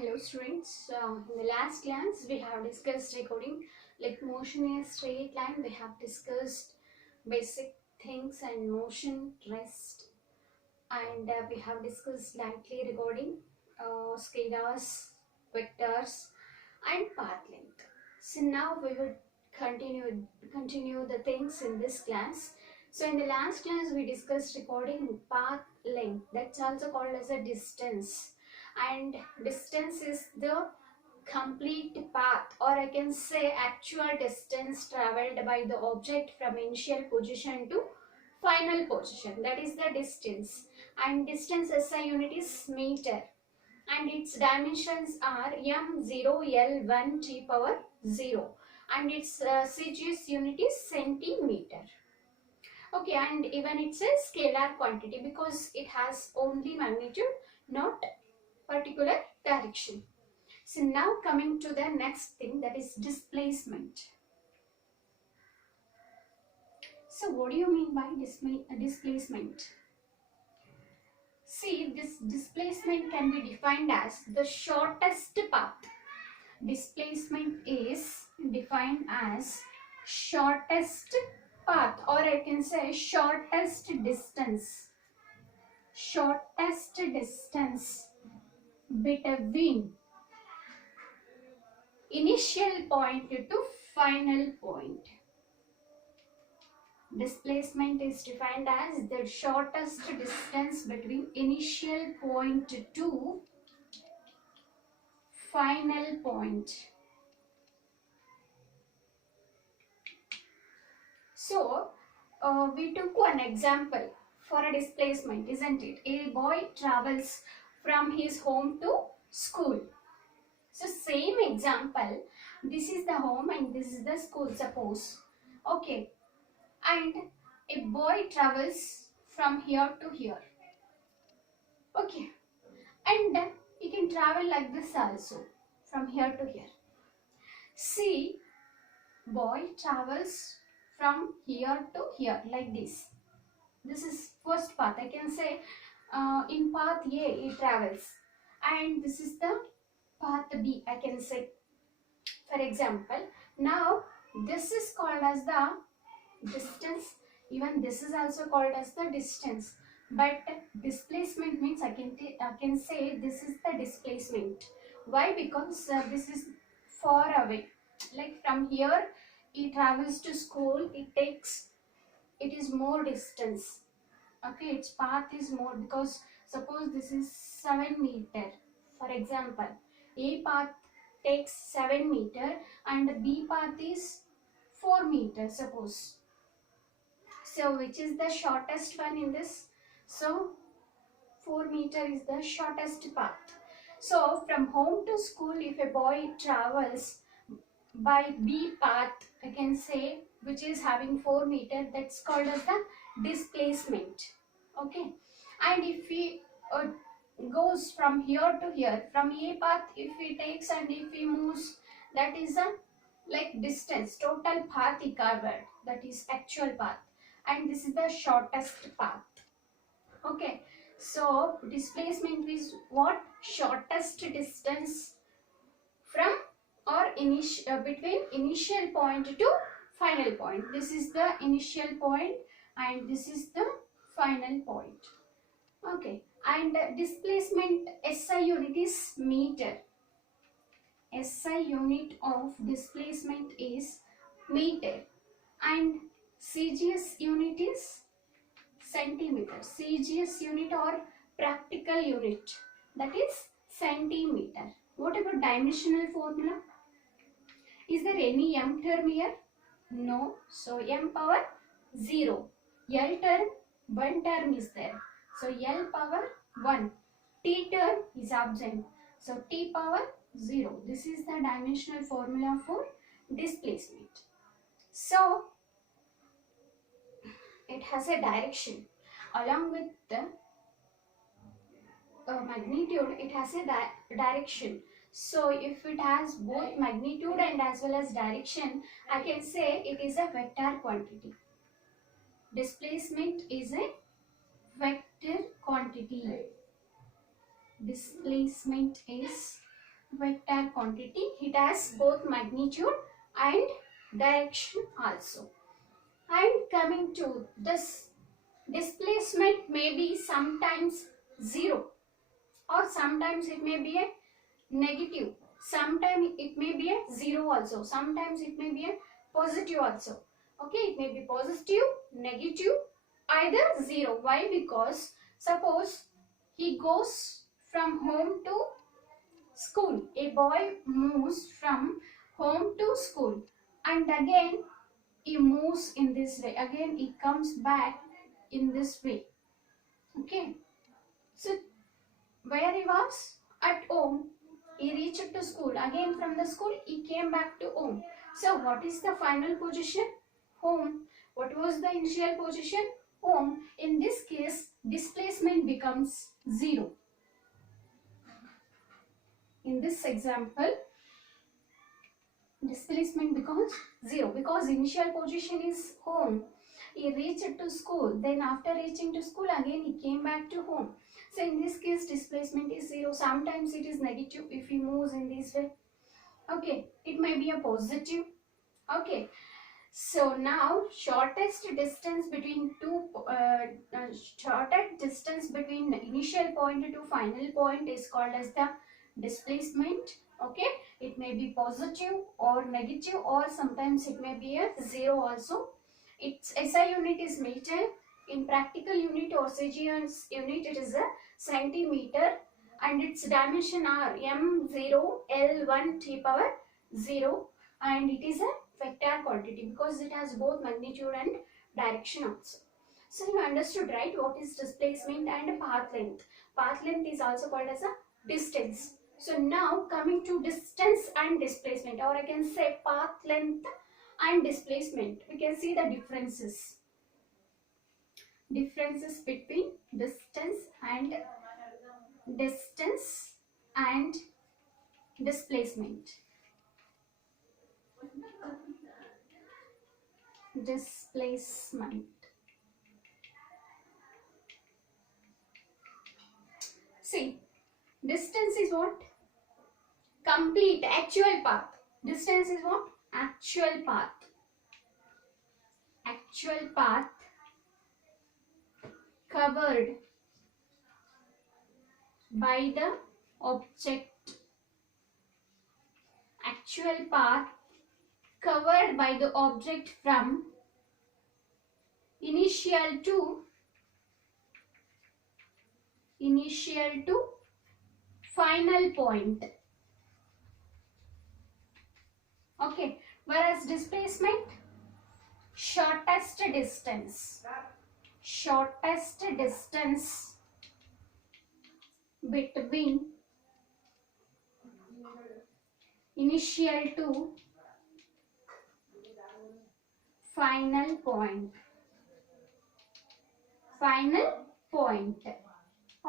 Hello students, in the last class we have discussed regarding like motion in a straight line. We have discussed basic things and motion, rest, and we have discussed lightly regarding scalars, vectors and path length. So now we will continue the things in this class. So in the last class we discussed regarding path length, that's also called as a distance, and distance is the complete path, or I can say actual distance traveled by the object from initial position to final position. That is the distance, and distance SI unit is meter, and its dimensions are m0 l1 t power 0, and its CGS unit is centimeter. Okay, and even it's a scalar quantity because it has only magnitude, not particular direction. So now coming to the next thing, that is displacement. So what do you mean by displacement? See, this displacement can be defined as the shortest path. Displacement is defined as shortest path, or I can say shortest distance. Shortest distance between initial point to final point. Displacement is defined as the shortest distance between initial point to final point. So, we took one example for a displacement, isn't it? A boy travels from his home to school. So, same example, this is the home and this is the school, suppose. Okay, and a boy travels from here to here. Okay, and he can travel like this also, from here to here. See, boy travels from here to here like this. This is first path. I can say in path A he travels, and this is the path B, I can say. For example, now this is called as the distance, even this is also called as the distance, but displacement means I can say this is the displacement. Why? Because this is far away, like from here he travels to school, it is more distance. Okay, its path is more, because suppose this is 7 meter, for example, A path takes 7 meter and B path is 4 meter, suppose. So which is the shortest one in this? So 4 meter is the shortest path. So from home to school, if a boy travels by B path, I can say, which is having 4 meter, that's called as the displacement. Okay, and if he goes from here to here, from A path if he takes and if he moves, that is a like distance, total path he covered, that is actual path, and this is the shortest path. Okay, so displacement is what? Shortest distance from or between initial point to final point. This is the initial point and this is the final point. Okay, and displacement SI unit is meter. SI unit of displacement is meter, and CGS unit is centimeter. CGS unit or practical unit, that is centimeter. What about dimensional formula? Is there any m term here? No. So m power 0. L term, 1 term is there. So L power 1. T term is absent. So T power 0. This is the dimensional formula for displacement. So it has a direction. Along with the magnitude, it has a direction. So if it has both magnitude and as well as direction, I can say it is a vector quantity. Displacement is a vector quantity. Displacement is vector quantity. It has both magnitude and direction also. And coming to this, displacement may be sometimes 0, or sometimes it may be a negative, sometimes it may be a 0 also, sometimes it may be a positive also. Okay, it may be positive, negative, either 0. Why? Because suppose he goes from home to school, a boy moves from home to school, and again he moves in this way, again he comes back in this way. Okay, so where he was? At home. He reached to school. Again from the school, he came back to home. So what is the final position? Home. What was the initial position? Home. In this case, displacement becomes 0. In this example, displacement becomes 0 because initial position is home. He reached to school, then after reaching to school again he came back to home. So in this case displacement is 0. Sometimes it is negative if he moves in this way. Okay, it may be a positive. Okay, so now shortest distance between shortest distance between initial point to final point is called as the displacement. Okay, it may be positive or negative, or sometimes it may be a 0 also. Its SI unit is meter. In practical unit or CGS unit it is a centimeter, and its dimension are m0 l1 t power 0, and it is a vector quantity because it has both magnitude and direction also. So you understood, right, what is displacement and path length. Path length is also called as a distance. So now coming to distance and displacement, or I can say path length and displacement, we can see the differences between distance and displacement. See, distance is what? Complete, actual path. Distance is what? Actual path. Actual path covered by the object. Actual path covered by the object from initial to final point. Okay, whereas displacement, shortest distance between initial to final point.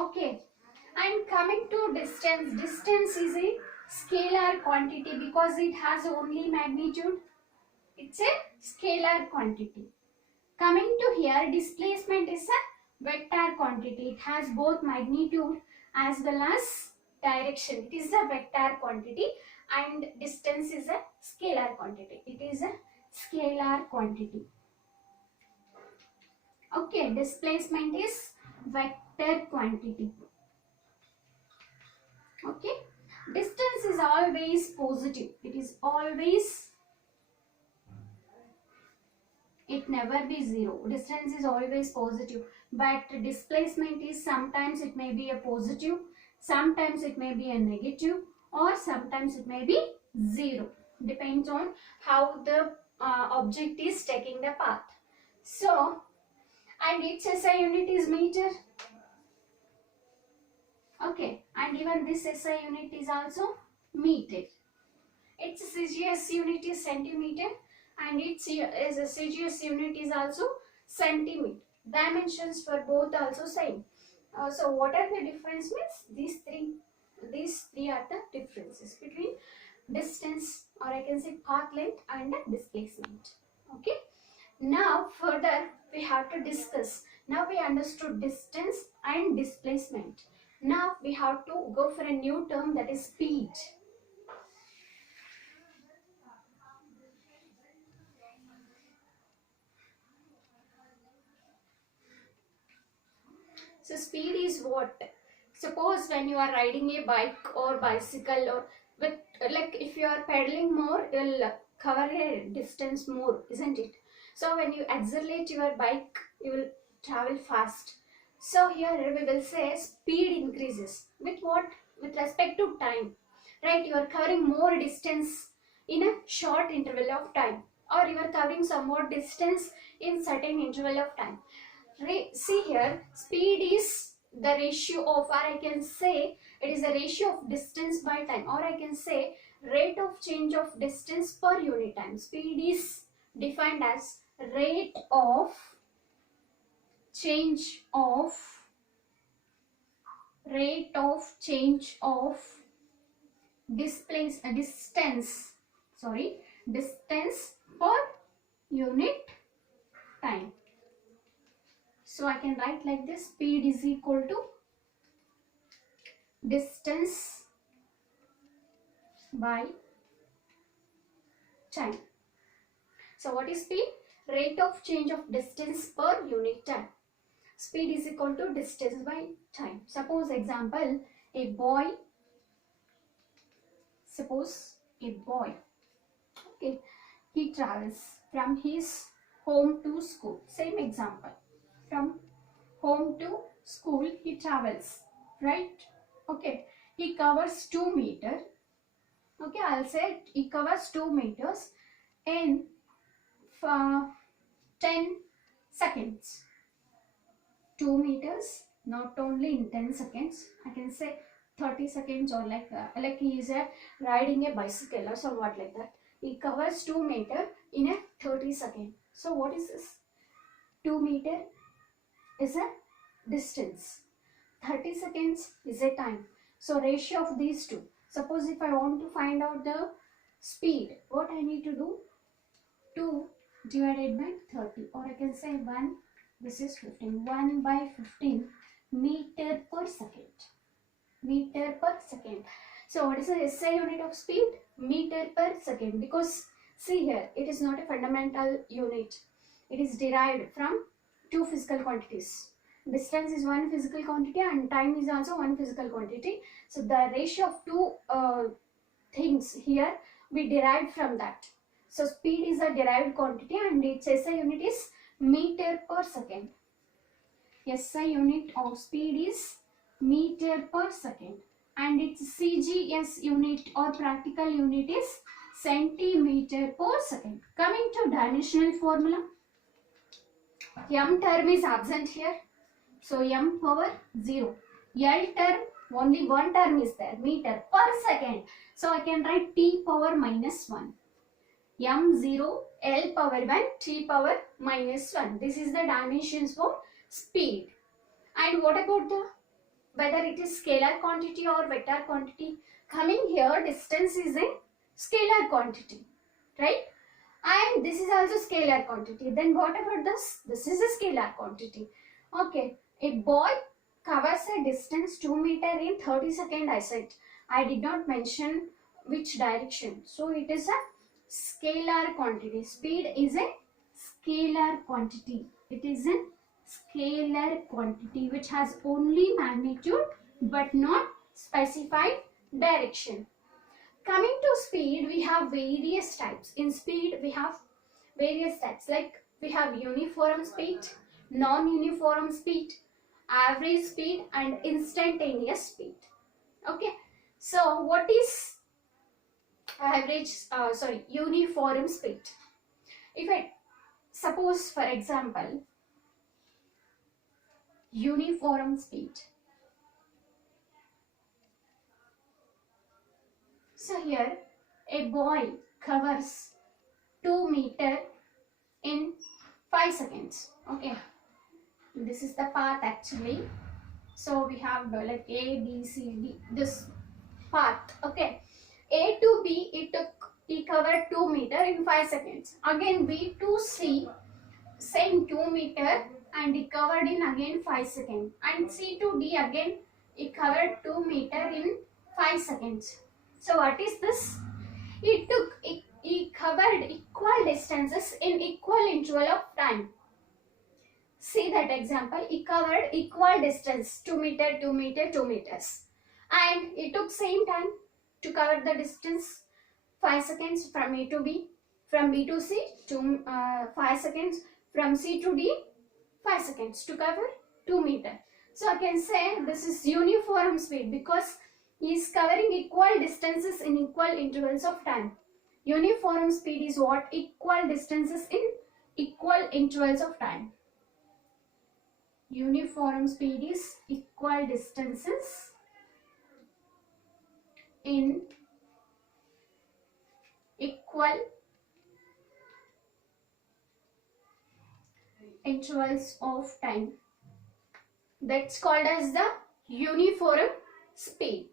Okay, and coming to distance is a scalar quantity because it has only magnitude. It's a scalar quantity. Coming to here, displacement is a vector quantity. It has both magnitude as well as direction. It is a vector quantity, and distance is a scalar quantity. It is a scalar quantity. Okay, displacement is vector quantity. Okay, distance is always positive. It never be 0. Distance is always positive, but displacement is sometimes it may be a positive, sometimes it may be a negative, or sometimes it may be 0. Depends on how the object is taking the path. So, and its SI unit is meter. Okay, and even this SI unit is also meter. Its CGS unit is centimeter, and its CGS unit is also centimeter. Dimensions for both also same. So what are the difference means? These three are the differences between distance, or I can say path length, and displacement. Okay. Now further we have to discuss. Now we understood distance and displacement. Now we have to go for a new term, that is speed. So speed is what? Suppose when you are riding a bike or bicycle, or with, like, if you are pedaling more, you'll cover a distance more, isn't it? So when you accelerate your bike, you will travel fast. So here we will say speed increases with what? With respect to time, right? You are covering more distance in a short interval of time, or you are covering some more distance in certain interval of time. See here, speed is the ratio of, or I can say it is the ratio of distance by time, or I can say rate of change of distance per unit time. Speed is defined as rate of change of distance per unit time. So I can write like this: speed is equal to distance by time. So what is speed? Rate of change of distance per unit time. Speed is equal to distance by time. Suppose example, a boy, okay, he travels from his home to school. Same example, from home to school he travels, right? Okay, he covers 2 meters. Okay, I'll say he covers 2 meters in 10 seconds. 2 meters, not only in 10 seconds, I can say 30 seconds, or like he is riding a bicycle or somewhat like that. He covers 2 meters in a 30 seconds. So what is this? 2 meters is a distance. 30 seconds is a time. So ratio of these two. Suppose if I want to find out the speed, what I need to do? 2 divided by 30, or I can say 1, this is 15, 1 by 15 meter per second. Meter per second. So what is the SI unit of speed? Meter per second. Because see here, it is not a fundamental unit. It is derived from two physical quantities. Distance is one physical quantity and time is also one physical quantity. So the ratio of two things here we derived from that. So speed is a derived quantity and its SI unit is meter per second. SI unit of speed is meter per second and its CGS unit or practical unit is centimeter per second. Coming to dimensional formula, m term is absent here. So m power 0. L term, only one term is there, meter per second. So I can write t power minus 1. m0, L power 1, t power minus 1. This is the dimensions for speed. And what about the, whether it is scalar quantity or vector quantity? Coming here, distance is a scalar quantity, right? And this is also scalar quantity. Then what about this? This is a scalar quantity. Okay, a boy covers a distance 2 meter in 30 seconds, I said. I did not mention which direction. So it is a scalar quantity. Speed is a scalar quantity. It is a scalar quantity which has only magnitude but not specified direction. Coming to speed, we have various types. In speed, we have various types, like we have uniform speed, non-uniform speed, average speed and instantaneous speed. Okay, so what is uniform speed? If I suppose, for example, uniform speed. So here a boy covers 2 meters in 5 seconds. Okay, this is the path actually. So we have like A, B, C, D, this path. Okay, A to B, he covered 2 meters in 5 seconds. Again B to C, same 2 meters and he covered in again 5 seconds. And C to D, again he covered 2 meters in 5 seconds. So what is this? He covered equal distances in equal interval of time. See that example, he covered equal distance 2 meter, 2 meter, 2 meters, and it took same time to cover the distance 5 seconds from A to B, from B to C, 5 seconds, from C to D, 5 seconds to cover 2 meter. So I can say this is uniform speed because he is covering equal distances in equal intervals of time. Uniform speed is what? Equal distances in equal intervals of time. Uniform speed is equal distances in equal intervals of time. That's called as the uniform speed.